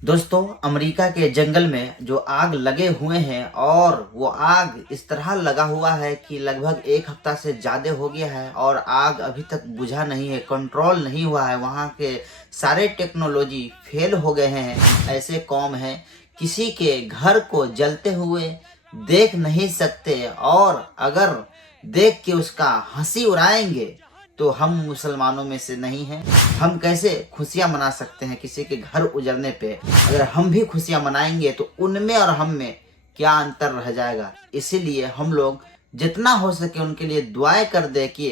दोस्तों, अमेरिका के जंगल में जो आग लगे हुए हैं और वो आग इस तरह लगा हुआ है कि लगभग एक हफ्ता से ज़्यादा हो गया है और आग अभी तक बुझा नहीं है, कंट्रोल नहीं हुआ है। वहाँ के सारे टेक्नोलॉजी फेल हो गए हैं। ऐसे कौम हैं, किसी के घर को जलते हुए देख नहीं सकते और अगर देख के उसका हंसी उड़ाएंगे तो हम मुसलमानों में से नहीं हैं। हम कैसे खुशियां मना सकते हैं किसी के घर उजड़ने पे? अगर हम भी खुशियां मनाएंगे तो उनमें और हम में क्या अंतर रह जाएगा। इसीलिए हम लोग जितना हो सके उनके लिए दुआएं कर दे कि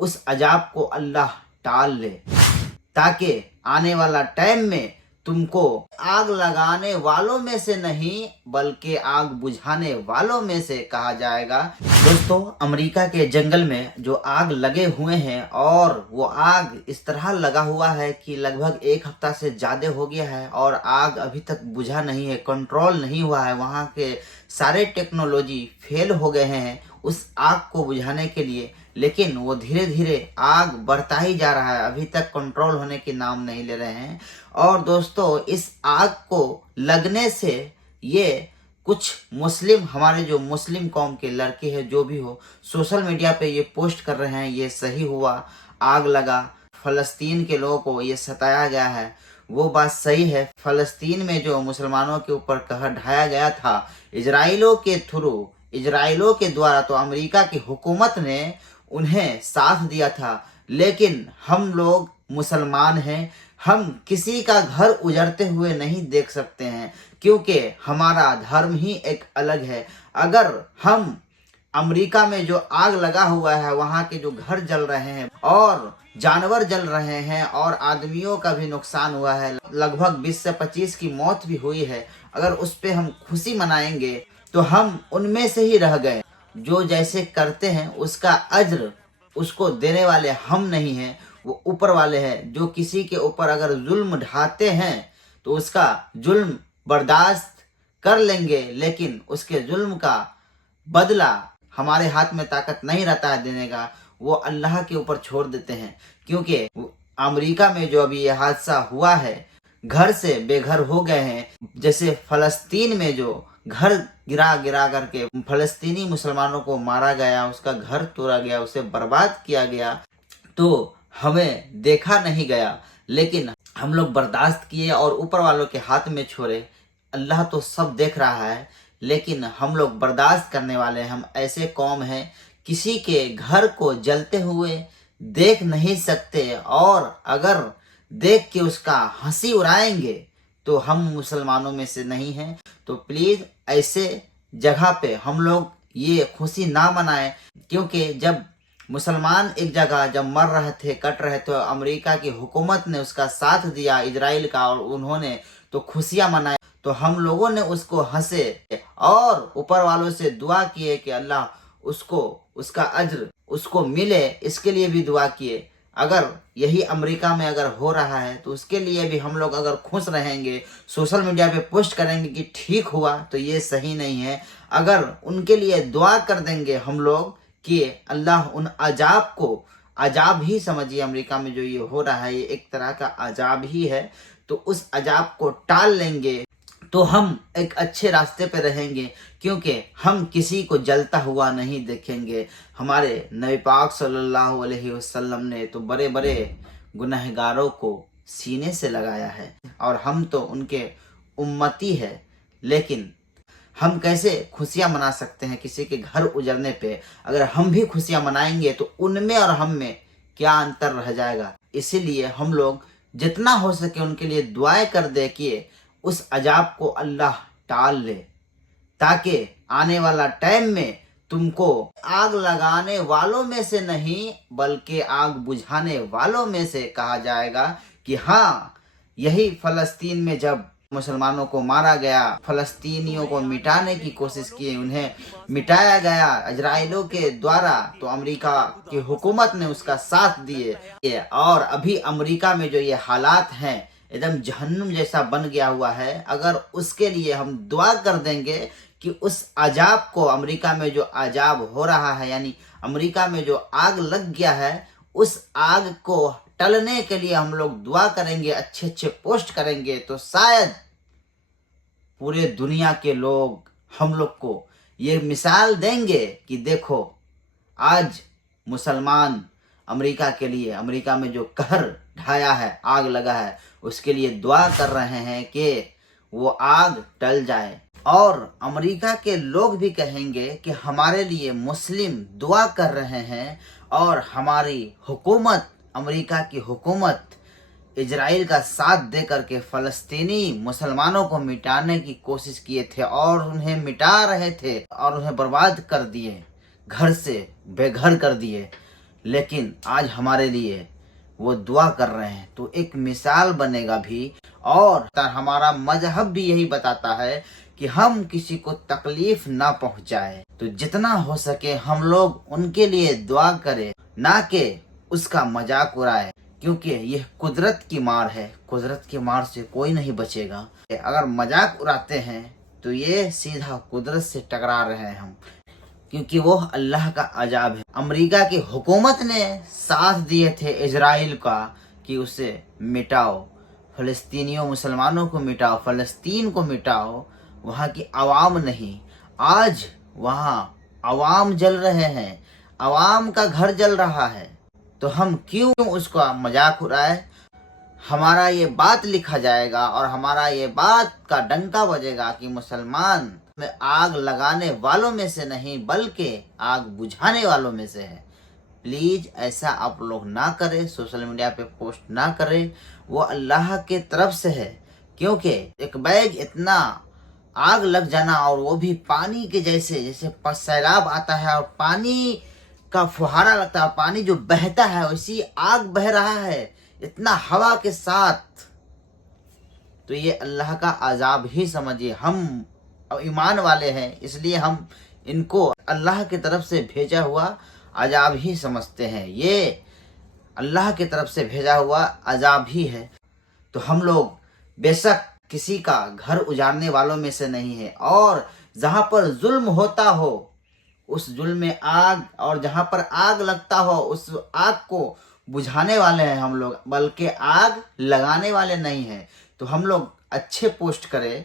उस अजाब को अल्लाह टाल ले, ताकि आने वाला टाइम में तुमको आग लगाने वालों में से नहीं बल्कि आग बुझाने वालों में से कहा जाएगा। दोस्तों, अमेरिका के जंगल में जो आग लगे हुए हैं और वो आग इस तरह लगा हुआ है कि लगभग एक हफ्ता से ज़्यादा हो गया है और आग अभी तक बुझा नहीं है, कंट्रोल नहीं हुआ है। वहाँ के सारे टेक्नोलॉजी फेल हो गए हैं उस आग को बुझाने के लिए, लेकिन वो धीरे धीरे आग बढ़ता ही जा रहा है, अभी तक कंट्रोल होने के नाम नहीं ले रहे हैं। और दोस्तों, इस आग को लगने से ये कुछ मुस्लिम, हमारे जो मुस्लिम कौम के लड़के हैं जो भी हो, सोशल मीडिया पे ये पोस्ट कर रहे हैं ये सही हुआ, आग लगा, फ़लस्तीन के लोगों को ये सताया गया है। वो बात सही है, फ़लस्तीन में जो मुसलमानों के ऊपर कहर ढाया गया था इजराइलों के थ्रू, इजराइलों के द्वारा, तो अमेरिका की हुकूमत ने उन्हें साथ दिया था। लेकिन हम लोग मुसलमान हैं, हम किसी का घर उजड़ते हुए नहीं देख सकते हैं क्योंकि हमारा धर्म ही एक अलग है। अगर हम अमेरिका में जो आग लगा हुआ है, वहाँ के जो घर जल रहे हैं और जानवर जल रहे हैं और आदमियों का भी नुकसान हुआ है, लगभग 20 से 25 की मौत भी हुई है, अगर उस पे हम खुशी मनाएंगे तो हम उनमें से ही रह गए। जो जैसे करते हैं उसका अज्र उसको देने वाले हम नहीं हैं, वो ऊपर वाले हैं। जो किसी के ऊपर अगर जुल्म ढाते हैं तो उसका जुल्म बर्दाश्त कर लेंगे, लेकिन उसके जुल्म का बदला हमारे हाथ में ताकत नहीं रहता है देने का, वो अल्लाह के ऊपर छोड़ देते हैं। क्योंकि अमेरिका में जो अभी ये हादसा हुआ है, घर से बेघर हो गए हैं। जैसे फ़लस्तीन में जो घर गिरा गिरा करके फ़लस्तीनी मुसलमानों को मारा गया, उसका घर तोड़ा गया, उसे बर्बाद किया गया, तो हमें देखा नहीं गया, लेकिन हम लोग बर्दाश्त किए और ऊपर वालों के हाथ में छोड़े। अल्लाह तो सब देख रहा है, लेकिन हम लोग बर्दाश्त करने वाले हैं। हम ऐसे कौम हैं, किसी के घर को जलते हुए देख नहीं सकते और अगर देख के उसका हंसी उड़ाएंगे तो हम मुसलमानों में से नहीं हैं। तो प्लीज़ ऐसे जगह पे हम लोग ये खुशी ना मनाएं, क्योंकि जब मुसलमान एक जगह जब मर रहे थे, कट रहे थे, तो अमेरिका की हुकूमत ने उसका साथ दिया, इजराइल का, और उन्होंने तो खुशियां मनाई, तो हम लोगों ने उसको हंसे और ऊपर वालों से दुआ किए कि अल्लाह उसको उसका अज्र उसको मिले, इसके लिए भी दुआ किए। अगर यही अमेरिका में अगर हो रहा है तो उसके लिए भी हम लोग अगर खुश रहेंगे, सोशल मीडिया पे पोस्ट करेंगे कि ठीक हुआ, तो ये सही नहीं है। अगर उनके लिए दुआ कर देंगे हम लोग कि अल्लाह उन अजाब को, अजाब ही समझिए, अमेरिका में जो ये हो रहा है ये एक तरह का अजाब ही है, तो उस अजाब को टाल लेंगे तो हम एक अच्छे रास्ते पे रहेंगे, क्योंकि हम किसी को जलता हुआ नहीं देखेंगे। हमारे नबी पाक सल्लल्लाहु अलैहि वसल्लम ने तो बड़े बड़े गुनहगारों को सीने से लगाया है और हम तो उनके उम्मती है। लेकिन हम कैसे खुशियां मना सकते हैं किसी के घर उजड़ने पे? अगर हम भी खुशियां मनाएंगे तो उनमें और हम में क्या अंतर रह जाएगा। इसीलिए हम लोग जितना हो सके उनके लिए दुआएं कर दे कि उस अजाब को अल्लाह टाल ले, ताकि आने वाला टाइम में तुमको आग लगाने वालों में से नहीं बल्कि आग बुझाने वालों में से कहा जाएगा। कि हाँ, यही फ़लस्तीन में जब मुसलमानों को मारा गया, फ़लस्तीनियों को मिटाने की कोशिश की, उन्हें मिटाया गया इजराइलों के द्वारा, तो अमेरिका की हुकूमत ने उसका साथ दिए। और अभी अमेरिका में जो ये हालात हैं एकदम जहन्नुम जैसा बन गया हुआ है। अगर उसके लिए हम दुआ कर देंगे कि उस अजाब को, अमेरिका में जो अजाब हो रहा है, यानी अमेरिका में जो आग लग गया है, उस आग को टलने के लिए हम लोग दुआ करेंगे, अच्छे अच्छे पोस्ट करेंगे, तो शायद पूरे दुनिया के लोग हम लोग को ये मिसाल देंगे कि देखो आज मुसलमान अमेरिका के लिए, अमेरिका में जो कहर ढाया है, आग लगा है, उसके लिए दुआ कर रहे हैं कि वो आग टल जाए। और अमेरिका के लोग भी कहेंगे कि हमारे लिए मुस्लिम दुआ कर रहे हैं और हमारी हुकूमत, अमेरिका की हुकूमत इजराइल का साथ दे करके फ़लस्तीनी मुसलमानों को मिटाने की कोशिश किए थे और उन्हें मिटा रहे थे और उन्हें बर्बाद कर दिए, घर से बेघर कर दिए। लेकिन आज हमारे लिए वो दुआ कर रहे हैं, तो एक मिसाल बनेगा भी। और हमारा मजहब भी यही बताता है कि हम किसी को तकलीफ ना पहुंचाए, तो जितना हो सके हम लोग उनके लिए दुआ करें, ना कि उसका मजाक उड़ाए, क्योंकि यह कुदरत की मार है। कुदरत की मार से कोई नहीं बचेगा। अगर मजाक उड़ाते हैं तो ये सीधा कुदरत से टकरा रहे हैं हम, क्योंकि वो अल्लाह का अजाब है। अमेरिका की हुकूमत ने साथ दिए थे इजराइल का कि उसे मिटाओ, फ़लस्तीनियों मुसलमानों को मिटाओ, फ़लस्तीन को मिटाओ, वहाँ की आवाम नहीं। आज वहाँ आवाम जल रहे हैं, आवाम का घर जल रहा है, तो हम क्यों उसका मजाक उड़ाए। हमारा ये बात लिखा जाएगा और हमारा ये बात का डंका बजेगा कि मुसलमान में आग लगाने वालों में से नहीं बल्कि आग बुझाने वालों में से है। प्लीज ऐसा आप लोग ना करें, सोशल मीडिया पे पोस्ट ना करें। वो अल्लाह के तरफ से है, क्योंकि एक बैग इतना आग लग जाना, और वो भी पानी के जैसे, जैसे सैलाब आता है और पानी का फुहारा लगता है, पानी जो बहता है वैसी आग बह रहा है इतना हवा के साथ। तो ये अल्लाह का अजाब ही समझिए। हम ईमान वाले हैं, इसलिए हम इनको अल्लाह की तरफ से भेजा हुआ अजाब ही समझते हैं। ये अल्लाह की तरफ से भेजा हुआ अजाब ही है। तो हम लोग बेशक किसी का घर उजाड़ने वालों में से नहीं है, और जहाँ पर जुल्म होता हो उस जुल्म में आग, और जहाँ पर आग लगता हो उस आग को बुझाने वाले हैं हम लोग, बल्कि आग लगाने वाले नहीं हैं। तो हम लोग अच्छे पोस्ट करें।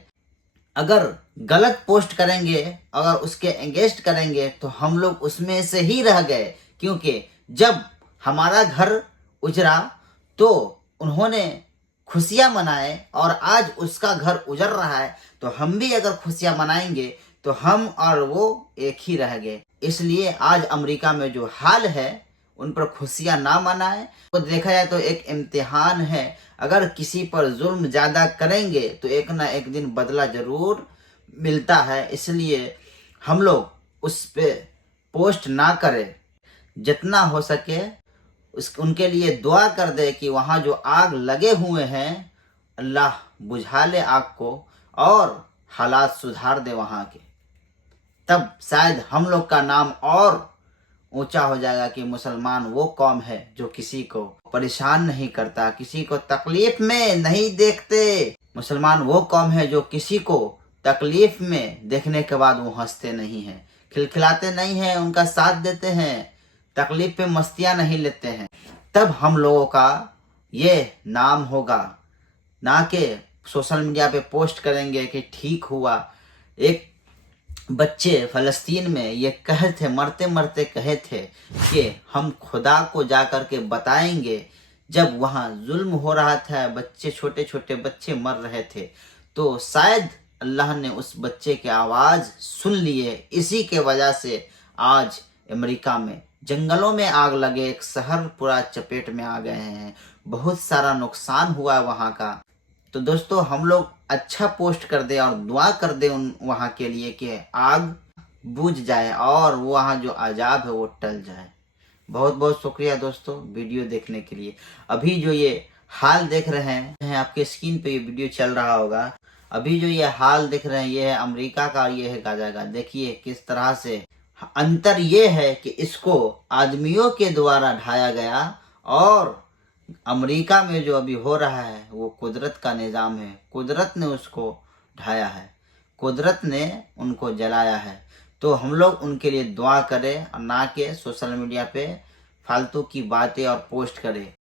अगर गलत पोस्ट करेंगे, अगर उसके एंगेस्ट करेंगे, तो हम लोग उसमें से ही रह गए, क्योंकि जब हमारा घर उजड़ा तो उन्होंने खुशियां मनाए, और आज उसका घर उजड़ रहा है, तो हम भी अगर खुशियां मनाएंगे तो हम और वो एक ही रह गए। इसलिए आज अमेरिका में जो हाल है उन पर खुशियां ना मनाएं। तो देखा जाए तो एक इम्तिहान है, अगर किसी पर जुल्म ज्यादा करेंगे तो एक ना एक दिन बदला जरूर मिलता है। इसलिए हम लोग उस पे पोस्ट ना करें, जितना हो सके उनके लिए दुआ कर दे कि वहाँ जो आग लगे हुए हैं अल्लाह बुझा ले आग को और हालात सुधार दे वहाँ के। तब शायद हम लोग का नाम और ऊंचा हो जाएगा कि मुसलमान वो कौम है जो किसी को परेशान नहीं करता, किसी को तकलीफ में नहीं देखते। मुसलमान वो कौम है जो किसी को तकलीफ में देखने के बाद वो हंसते नहीं हैं, खिलखिलाते नहीं हैं, उनका साथ देते हैं, तकलीफ पे मस्तियां नहीं लेते हैं। तब हम लोगों का ये नाम होगा, ना कि सोशल मीडिया पे पोस्ट करेंगे कि ठीक हुआ। एक बच्चे फ़लस्तीन में ये कहे थे, मरते मरते कहे थे कि हम खुदा को जा कर के बताएंगे। जब वहाँ जुल्म हो रहा था, बच्चे, छोटे छोटे बच्चे मर रहे थे, तो शायद अल्लाह ने उस बच्चे की आवाज़ सुन लिए। इसी के वजह से आज अमेरिका में जंगलों में आग लगे, एक शहर पूरा चपेट में आ गए हैं, बहुत सारा नुकसान हुआ है वहाँ का। तो दोस्तों हम लोग अच्छा पोस्ट कर दे और दुआ कर दे उन वहाँ के लिए कि आग बुझ जाए और वहाँ जो अजाब है वो टल जाए। बहुत बहुत शुक्रिया दोस्तों वीडियो देखने के लिए। अभी जो ये हाल देख रहे हैं, आपके स्क्रीन पे ये वीडियो चल रहा होगा, अभी जो ये हाल देख रहे हैं ये है अमेरिका का, ये है गाजा का। देखिए किस तरह से अंतर ये है कि इसको आदमियों के द्वारा ढाया गया, और अमेरिका में जो अभी हो रहा है वो कुदरत का निज़ाम है। कुदरत ने उसको ढाया है, कुदरत ने उनको जलाया है। तो हम लोग उनके लिए दुआ करें और ना कि सोशल मीडिया पे फालतू की बातें और पोस्ट करें।